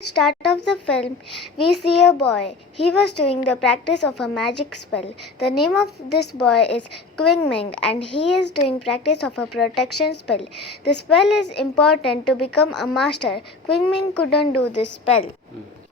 Start of the film, we see a boy. He was doing the practice of a magic spell. The name of this boy is Ming, and he is doing practice of a protection spell. The spell is important to become a master. Ming couldn't do this spell.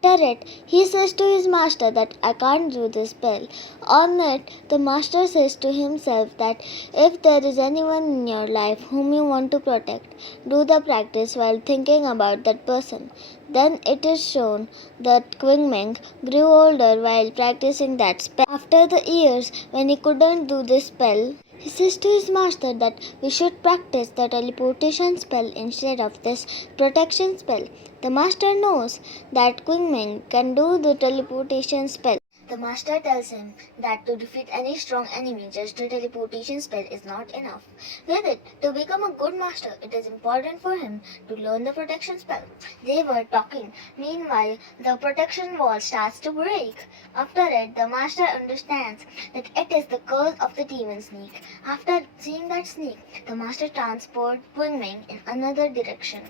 After it, he says to his master that I can't do this spell. On it, the master says to himself that if there is anyone in your life whom you want to protect, do the practice while thinking about that person. Then it is shown that Ming grew older while practicing that spell. After the years when he couldn't do this spell, he says to his master that we should practice the teleportation spell instead of this protection spell. The master knows that Ming can do the teleportation spell. The master tells him that to defeat any strong enemy, just a teleportation spell is not enough. With it, to become a good master, it is important for him to learn the protection spell. They were talking. Meanwhile, the protection wall starts to break. After it, the master understands that it is the curse of the demon snake. After seeing that snake, the master transports Ming in another direction.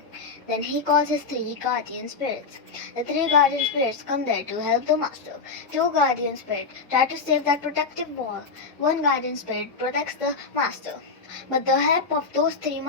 Then he calls his three guardian spirits. The three guardian spirits come there to help the master. Two guardian spirits try to save that protective wall. One guardian spirit protects the master. But the help of those three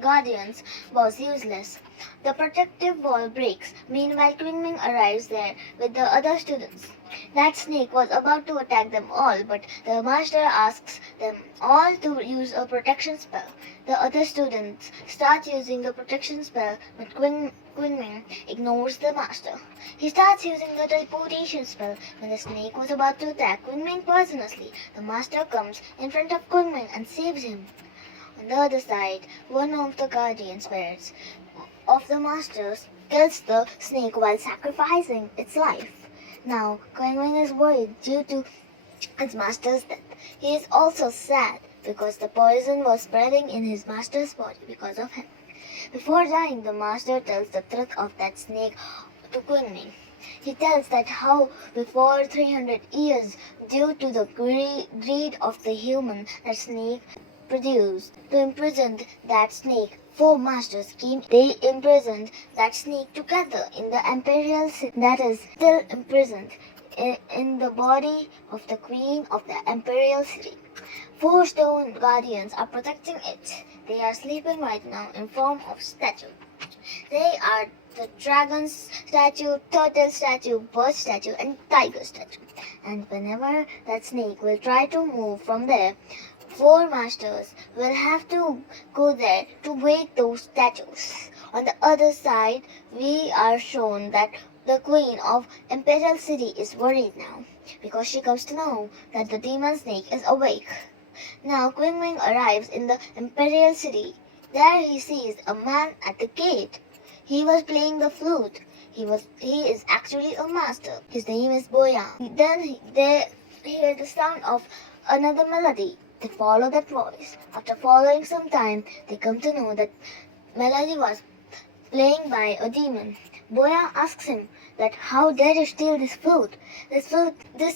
guardians was useless. The protective wall breaks. Meanwhile, Ming arrives there with the other students. That snake was about to attack them all, but the master asks them all to use a protection spell. The other students start using the protection spell, but Ming ignores the master. He starts using the teleportation spell. When the snake was about to attack Ming poisonously, the master comes in front of Ming and saves him. On the other side, one of the guardian spirits of the masters kills the snake while sacrificing its life. Now, Ming is worried due to his master's death. He is also sad because the poison was spreading in his master's body because of him. Before dying, the master tells the truth of that snake to Ming. He tells that how before 300 years, due to the greed of the human, that snake produced. To imprison that snake, four masters came. They imprisoned that snake together in the imperial city that is still imprisoned in the body of the queen of the imperial city. Four stone guardians are protecting it. They are sleeping right now in form of statue. They are the dragon statue, turtle statue, bird statue, and tiger statue. And whenever that snake will try to move from there, four masters will have to go there to break those statues. On the other side, we are shown that the queen of Imperial City is worried now because she comes to know that the demon snake is awake. Now Ming arrives in the Imperial City. There he sees a man at the gate. He was playing the flute. He is actually a master. His name is Boya. Then they hear the sound of another melody. They follow that voice. After following some time, they come to know that melody was playing by a demon. Boya asks him that how dare you steal this flute? This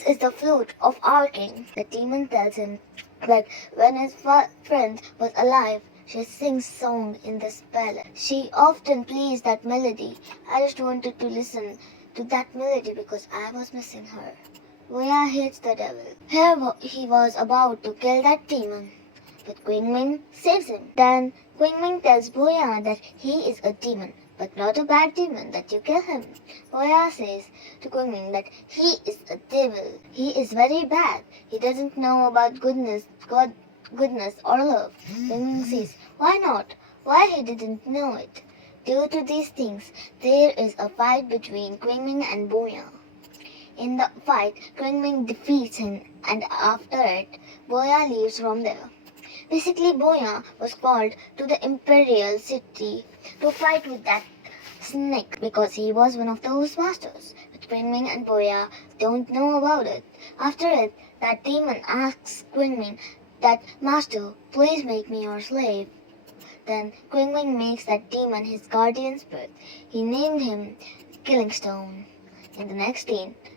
is the flute of our king. The demon tells him that when his friend was alive, she sings song in this palace. She often plays that melody. I just wanted to listen to that melody because I was missing her. Boya hates the devil. Here he was about to kill that demon, but Ming saves him. Then Ming tells Boya that he is a demon, but not a bad demon, that you kill him. Boya says to Ming that he is a devil. He is very bad. He doesn't know about goodness or love. Ming says, why not? Why he didn't know it? Due to these things, there is a fight between Ming and Boya. In the fight, Ming defeats him, and after it, Boya leaves from there. Basically, Boya was called to the Imperial City to fight with that snake because he was one of those masters. But Ming and Boya don't know about it. After it, that demon asks Ming that, Master, please make me your slave. Then Ming makes that demon his guardian spirit. He named him Killing Stone. In the next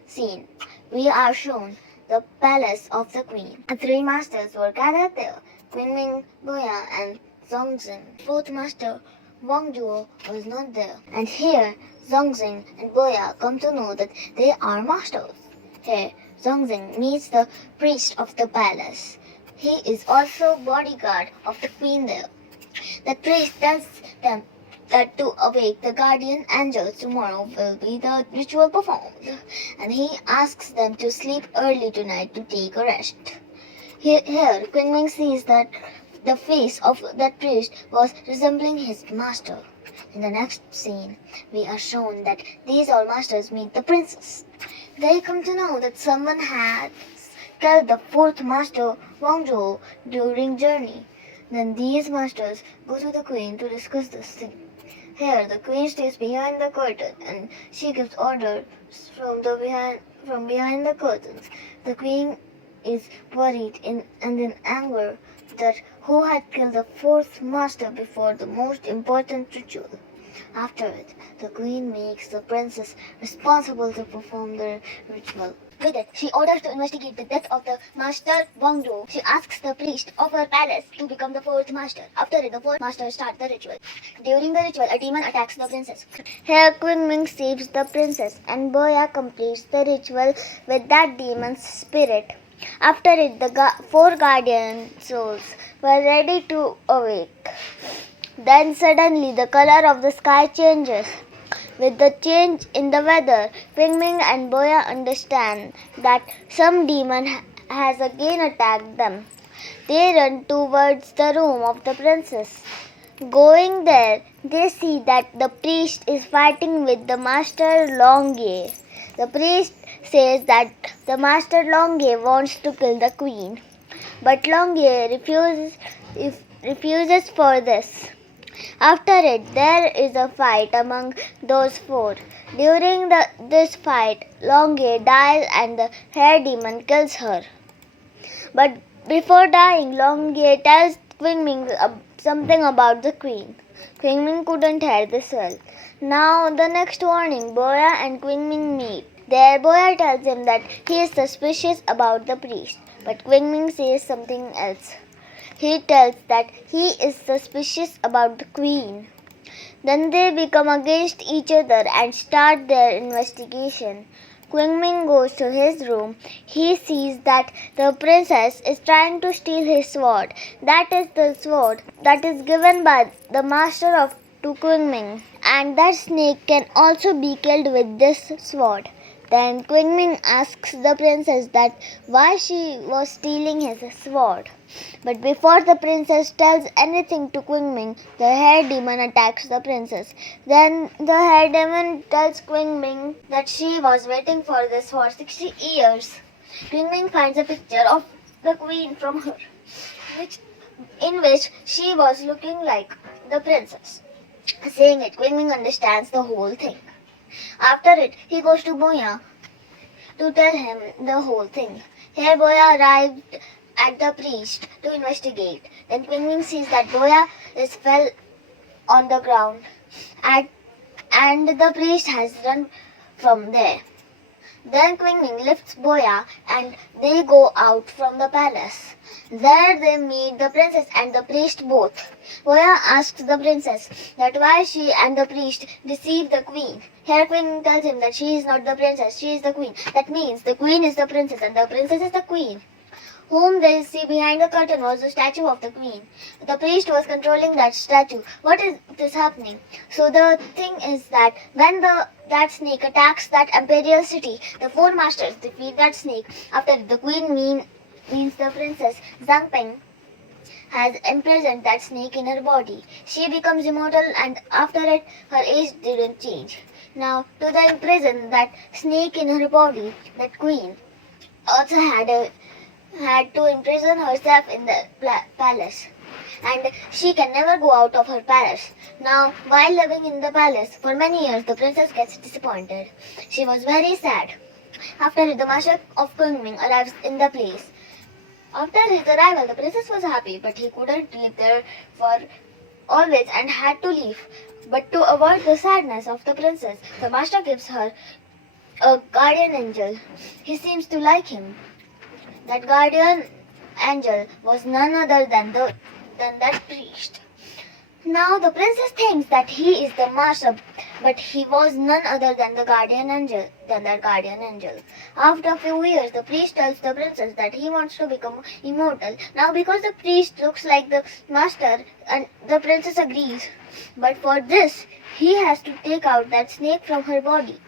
scene, we are shown the palace of the queen. The three masters were gathered there, Ming, Boya, and Zongzhen. Fourth master Wang Zhuo was not there. And here, Zhongxing and Boya come to know that they are masters. Here, Zhongxing meets the priest of the palace. He is also bodyguard of the queen there. The priest tells them that to awake the guardian angels tomorrow will be the ritual performed, and he asks them to sleep early tonight to take a rest. Here, Kunming sees that the face of that priest was resembling his master. In the next scene, we are shown that these all masters meet the princess. They come to know that someone had killed the fourth master, Wang Zhou, during journey. Then these masters go to the queen to discuss this thing. Here, the queen stays behind the curtain and she gives orders from behind the curtains. The queen is worried and in anger that who had killed the fourth master before the most important ritual. After it, the queen makes the princess responsible to perform the ritual. With it, she orders to investigate the death of the master Wang Zhou. She asks the priest of her palace to become the fourth master. After it, the fourth master starts the ritual. During the ritual, a demon attacks the princess. Here, Kunming saves the princess, and Boya completes the ritual with that demon's spirit. After it, the four guardian souls were ready to awake. Then suddenly, the color of the sky changes. With the change in the weather, Pingming and Boya understand that some demon has again attacked them. They run towards the room of the princess. Going there, they see that the priest is fighting with the master Longye. The priest says that the master Longye wants to kill the queen, but Longye refuses for this. After it, there is a fight among those four. During this fight, Longye dies and the hair demon kills her. But before dying, Longye tells Qingming something about the queen. Qingming couldn't hear this well. Now, the next morning, Boya and Qingming meet. There, Boya tells him that he is suspicious about the priest, but Qingming says something else. He tells that he is suspicious about the queen. Then they become against each other and start their investigation. Qingming goes to his room. He sees that the princess is trying to steal his sword. That is the sword that is given by the master of to Qingming. And that snake can also be killed with this sword. Then Qingming asks the princess that why she was stealing his sword. But before the princess tells anything to Qingming, the hair demon attacks the princess. Then the hair demon tells Qingming that she was waiting for this for 60 years. Qingming finds a picture of the queen from her, in which she was looking like the princess. Saying it, Qingming understands the whole thing. After it, he goes to Boya to tell him the whole thing. Here Boya arrived at the priest to investigate. Then Qingming sees that Boya is fell on the ground and the priest has run from there. Then Qingming lifts Boya and they go out from the palace. There they meet the princess and the priest both. Boya asks the princess that why she and the priest deceive the queen. Here Qingming tells him that she is not the princess, she is the queen. That means the queen is the princess and the princess is the queen. Whom they see behind the curtain was the statue of the queen. The priest was controlling that statue. What is this happening? So the thing is that when that snake attacks that imperial city, the four masters defeat that snake. After the queen means the princess Zhang Peng has imprisoned that snake in her body. She becomes immortal and after it her age didn't change. Now to the imprison that snake in her body, that queen also had to imprison herself in the palace, and she can never go out of her palace. Now, while living in the palace for many years, the princess gets disappointed. She was very sad. After the master of Kunming arrives in the place. After his arrival, the princess was happy, but he couldn't live there for always and had to leave. But to avoid the sadness of the princess, the master gives her a guardian angel. He seems to like him. That guardian angel was none other than that priest. Now the princess thinks that he is the master, but he was none other than the guardian angel. After a few years, the priest tells the princess that he wants to become immortal. Now, because the priest looks like the master, and the princess agrees, but for this, he has to take out that snake from her body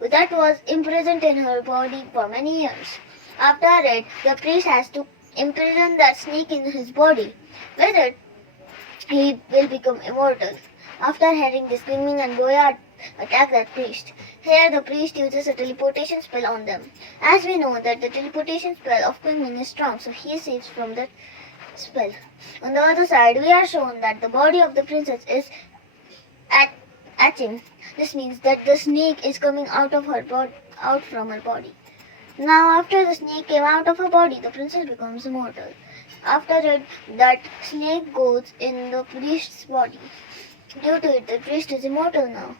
that was imprisoned in her body for many years. After it, the priest has to imprison that snake in his body. With it, he will become immortal. After hearing this, King and Boya attack that priest. Here the priest uses a teleportation spell on them. As we know that the teleportation spell of Queen is strong, so he saves from that spell. On the other side, we are shown that the body of the princess is atching. This means that the snake is coming out from her body. Now, after the snake came out of her body, the princess becomes immortal. After it, that snake goes in the priest's body. Due to it, the priest is immortal now.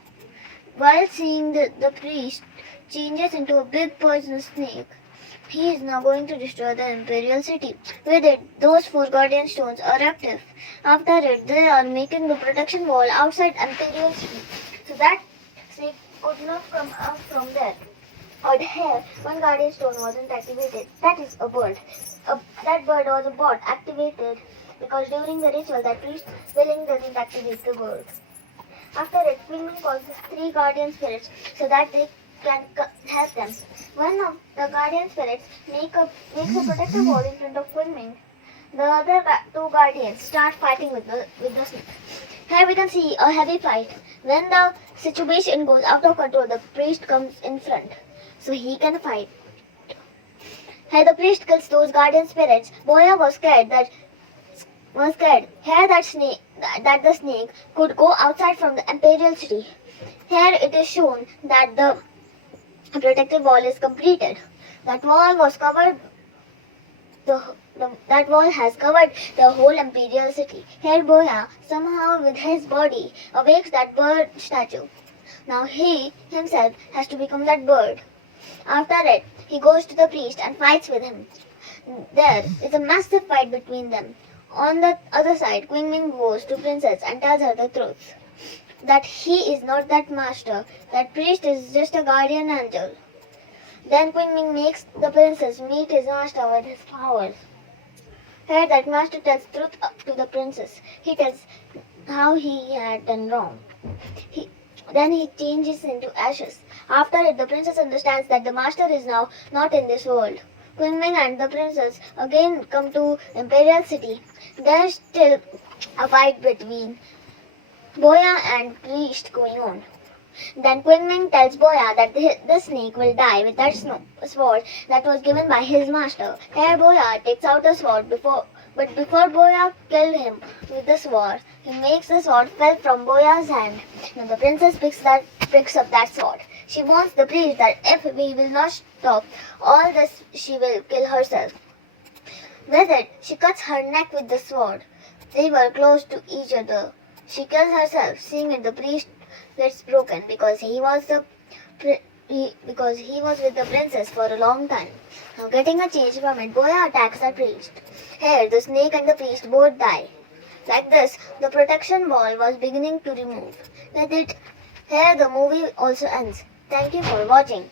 While seeing the priest changes into a big poisonous snake, he is now going to destroy the imperial city. With it, those 4 guardian stones are active. After it, they are making the protection wall outside imperial city, so that snake could not come out from there. But here, one guardian stone wasn't activated. That is a bird. That bird was a bot activated because during the ritual, that priest's willing doesn't activate the bird. After it, Queen calls his 3 guardian spirits so that they can help them. One of the guardian spirits makes a protective wall in front of Queen Ming. The other 2 guardians start fighting with the snake. Here we can see a heavy fight. When the situation goes out of control, the priest comes in front so he can fight. Here the priest kills those guardian spirits. Boya was scared here that the snake could go outside from the imperial city. Here it is shown that the protective wall is completed. That wall was covered. That wall has covered the whole imperial city. Here Boya, somehow with his body, awakes that bird statue. Now he himself has to become that bird. After it, he goes to the priest and fights with him. There is a massive fight between them. On the other side, Queen Ming goes to Princess and tells her the truth. That he is not that master. That priest is just a guardian angel. Then Queen Ming makes the princess meet his master with his powers. Here that master tells truth to the princess. He tells how he had done wrong. Then he changes into ashes. After it, the princess understands that the master is now not in this world. Queen Ming and the princess again come to Imperial City. There's still a fight between Boya and priest going on. Then Queen Ming tells Boya that the snake will die with that sword that was given by his master. Here Boya takes out the sword before Boya killed him with the sword, he makes the sword fall from Boya's hand. Now the princess picks up that sword. She warns the priest that if he will not stop all this, she will kill herself. With it, she cuts her neck with the sword. They were close to each other. She kills herself. Seeing it, the priest gets broken because he was with the princess for a long time. Now getting a change from it, Boya attacks the priest. Here, the snake and the priest both die. Like this, the protection wall was beginning to remove. With it, here the movie also ends. Thank you for watching.